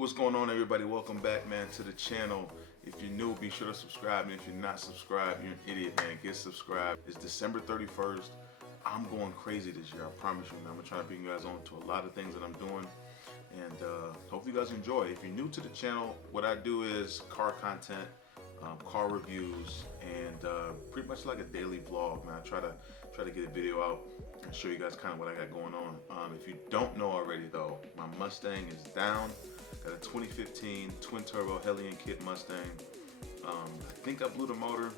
What's going on, everybody? Welcome back, man, to the channel. If you're new, be sure to subscribe, and if you're not subscribed, you're an idiot, man. Get subscribed. It's December 31st. I'm going crazy this year, I promise you, man. I'm gonna try to bring you guys on to a lot of things that I'm doing, and hopefully you guys enjoy. If you're new to the channel, what I do is car content, car reviews, and pretty much like a daily vlog, man. I try to get a video out and show you guys kind of what I got going on. If you don't know already, though, my Mustang is down. Got a 2015 twin turbo Hellion kit Mustang. I think I blew the motor.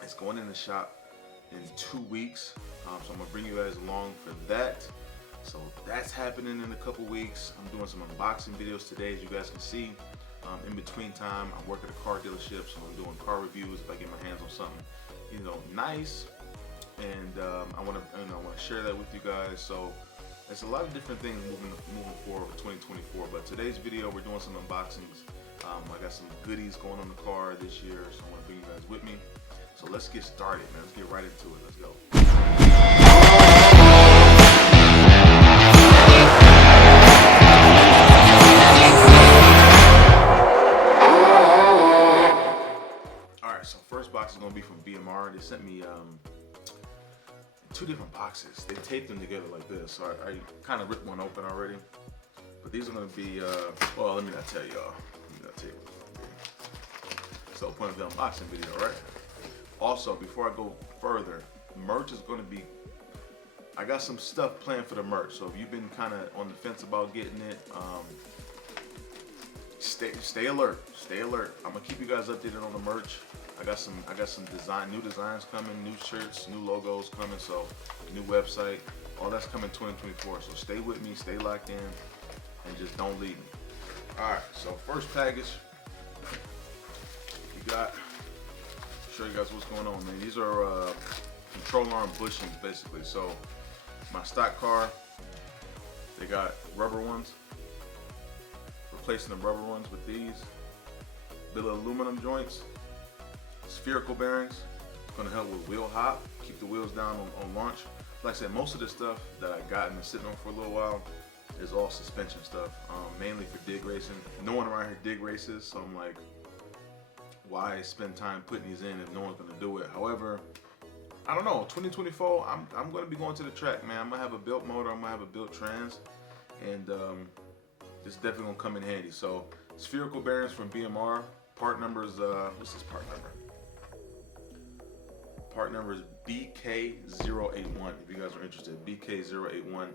It's going in the shop in 2 weeks, so I'm gonna bring you guys along for that. So that's happening in a couple weeks. I'm doing some unboxing videos today, as you guys can see. In between time, I work at a car dealership, so I'm doing car reviews if I get my hands on something, nice. And I want to share that with you guys. So there's a lot of different things moving forward for 2024. But today's video, we're doing some unboxings. I got some goodies going on the car this year, so I want to bring you guys with me. So let's get started, man. Let's get right into it. Let's go. First box is going to be from BMR. They sent me two different boxes. They taped them together like this. So I kind of ripped one open already. But these are going to be, well, let me not tell y'all. Let me not tell you. So, point of the unboxing video, right? Also, before I go further, merch is going to be, I got some stuff planned for the merch. So if you've been kind of on the fence about getting it, stay alert. Stay alert. I'm gonna keep you guys updated on the merch. I got some new designs coming, new shirts, new logos coming, so new website, all that's coming 2024. So stay with me, stay locked in, and just don't leave me. All right, so first package, you got, show you guys what's going on, man. These are control arm bushings, basically. So my stock car, they got rubber ones, replacing the rubber ones with these. Bit of aluminum joints. Spherical bearings. It's going to help with wheel hop, keep the wheels down on launch. Like I said, most of the stuff that I got and been sitting on for a little while is all suspension stuff, mainly for dig racing. No one around here dig races, so I'm like, why spend time putting these in if no one's going to do it? However, I don't know, 2024, I'm going to be going to the track, man. I'm going to have a built motor, I'm going to have a built trans, and this is definitely going to come in handy. So, spherical bearings from BMR. Part number is, what's this part number? Part number is BK081, if you guys are interested. BK081.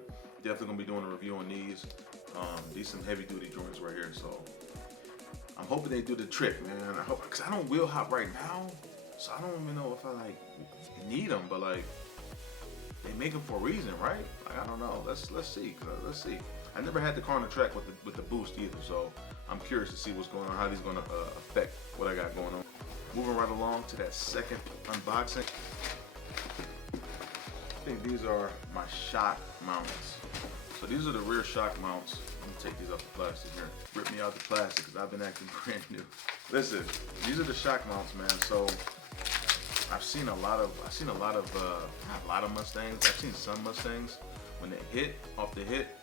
Definitely gonna be doing a review on these. These some heavy duty joints right here, so I'm hoping they do the trick, man. I hope, because I don't wheel hop right now, so I don't even know if I like need them, but like they make them for a reason, right? Like, I don't know. Let's see. Let's see. I never had the car on the track with the boost either, so I'm curious to see what's going on, how these gonna affect what I got going on. Moving right along to that second unboxing. I think these are my shock mounts. So these are the rear shock mounts. Let me take these off the plastic here. Rip me out the plastic because I've been acting brand new. Listen, these are the shock mounts, man. So I've seen a lot of not a lot of Mustangs. I've seen some Mustangs when they hit off the hit,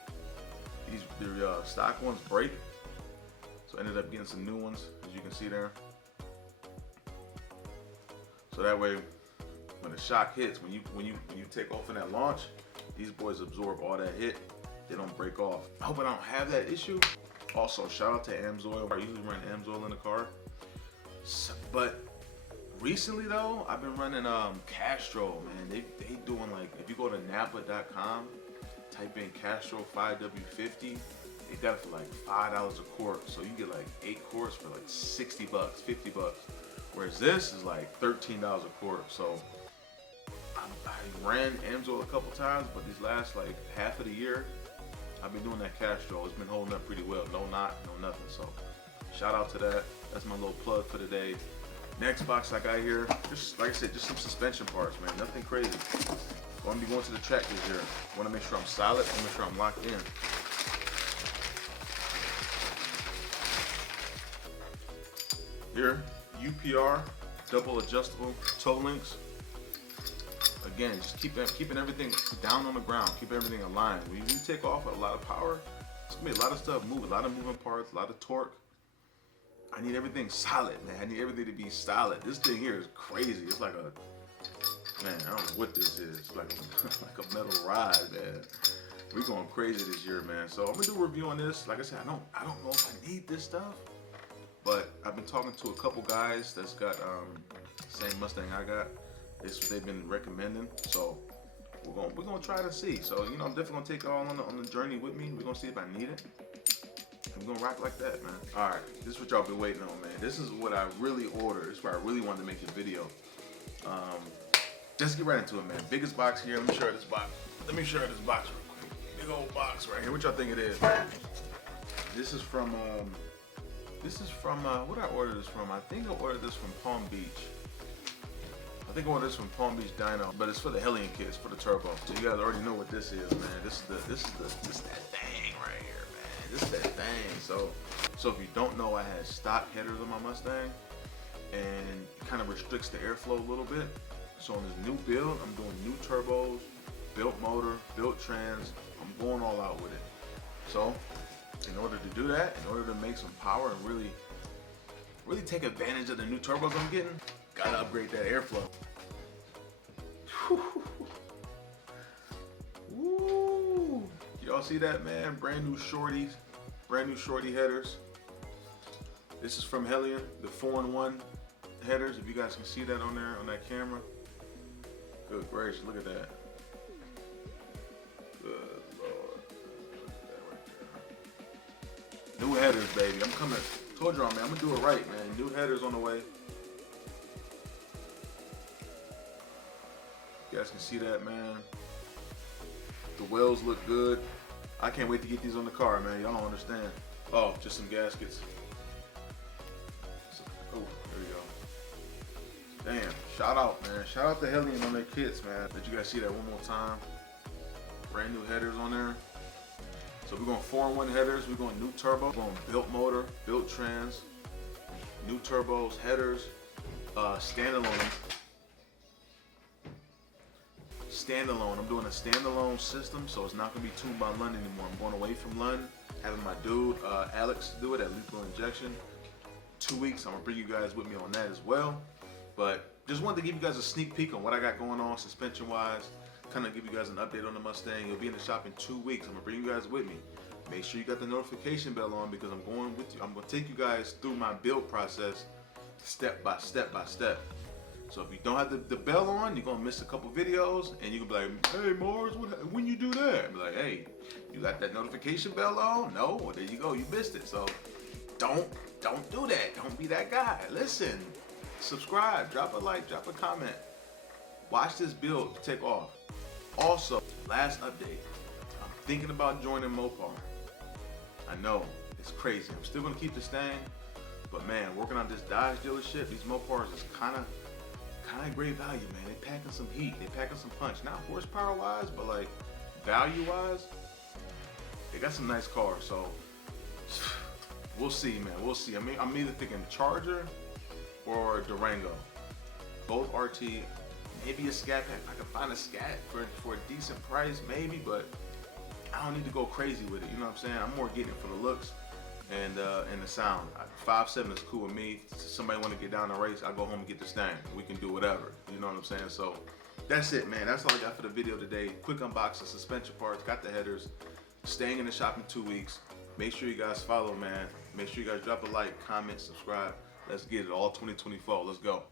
their stock ones break. So I ended up getting some new ones, as you can see there. So that way, when the shock hits, when you take off in that launch, these boys absorb all that hit. They don't break off. I hope I don't have that issue. Also, shout out to AMSOIL. I usually run AMSOIL in the car. So, but recently though, I've been running Castrol, man. They doing, like, if you go to Napa.com, type in Castrol 5W50. They got it for like $5 a quart, so you get like 8 quarts for like 60 bucks, 50 bucks. Whereas this is like $13 a quart. So I ran AMSOIL a couple times, but these last like half of the year, I've been doing that Castrol. It's been holding up pretty well. No knot, no nothing. So shout out to that. That's my little plug for today. Next box I got here, just like I said, just some suspension parts, man. Nothing crazy. I'm gonna be going to the track this year. Want to make sure I'm solid. Want to make sure I'm locked in. Here, UPR double adjustable toe links. Again, just keeping everything down on the ground, keep everything aligned. When you take off a lot of power, it's gonna be a lot of stuff moving, a lot of moving parts, a lot of torque. I need everything solid, man. I need everything to be solid. This thing here is crazy. It's like a, man, I don't know what this is. It's like like a metal ride, man. We're going crazy this year, man. So I'm gonna do a review on this. Like I said, I don't know if I need this stuff, but I've been talking to a couple guys that's got the same Mustang I got. This is what they've been recommending. So we're gonna try to see. So you know, I'm definitely gonna take y'all on the journey with me. We're gonna see if I need it. We're gonna rock like that, man. All right, this is what y'all been waiting on, man. This is what I really ordered. This is where I really wanted to make a video. Let's get right into it, man. Biggest box here. Let me show you this box. Let me show you this box real quick. Big old box right here. What y'all think it is? This is from what I ordered this from. I think I ordered this from Palm Beach. I think I ordered this from Palm Beach Dyno, but it's for the Hellion kit. It's for the turbo. So you guys already know what this is, man. This is that thing right here, man. This is that thing. So if you don't know, I had stock headers on my Mustang, and it kind of restricts the airflow a little bit. So on this new build, I'm doing new turbos, built motor, built trans. I'm going all out with it. So in order to do that, in order to make some power and really take advantage of the new turbos I'm getting, gotta upgrade that airflow. Woo! Y'all see that, man? Brand new shorty headers. This is from Hellion, the 4-in-1 headers. If you guys can see that on there on that camera. Good gracious, look at that. Good Lord. Look at that right there. New headers, baby. I'm coming. Told y'all, man, I'm gonna do it right, man. New headers on the way. You guys can see that, man. The wheels look good. I can't wait to get these on the car, man. Y'all don't understand. Oh, just some gaskets. Oh, there we go. Damn, shout out, man. Shout out to Hellion on their kits, man. Let you guys see that one more time. Brand new headers on there. So we're going 4-in-1 headers. We're going new turbo. We're going built motor, built trans, new turbos, headers, standalone. I'm doing a standalone system, so it's not gonna be tuned by Lund anymore. I'm going away from Lund, having my dude Alex do it at Lethal Injection. 2 weeks. I'm gonna bring you guys with me on that as well. But just wanted to give you guys a sneak peek on what I got going on suspension wise. Kind of give you guys an update on the Mustang. You'll be in the shop in 2 weeks. I'm gonna bring you guys with me. Make sure you got the notification bell on because I'm going with you. I'm gonna take you guys through my build process step by step by step. So if you don't have the bell on, you're gonna miss a couple videos, and you can be like, "Hey Mars, when you do that?" I'm like, "Hey, you got that notification bell on? No, well, there you go, you missed it." So don't do that. Don't be that guy. Listen, subscribe, drop a like, drop a comment. Watch this build take off. Also, last update, I'm thinking about joining Mopar. I know it's crazy. I'm still gonna keep this thing, but man, working on this Dodge dealership, these Mopars is kind of great value, man. They packing some heat, they packing some punch. Not horsepower wise, but like value wise, they got some nice cars. So we'll see, man. We'll see. I mean, I'm either thinking Charger or Durango. Both RT, maybe a Scat Pack. If I can find a Scat for a decent price, maybe, but I don't need to go crazy with it. You know what I'm saying? I'm more getting it for the looks and the sound. 5.7 is cool with me. Somebody want to get down the race, I go home and get this thing. We can do whatever. You know what I'm saying? So that's it, man. That's all I got for the video today. Quick unboxing, suspension parts, got the headers. Staying in the shop in 2 weeks. Make sure you guys follow, man. Make sure you guys drop a like, comment, subscribe. Let's get it all 2024. Let's go.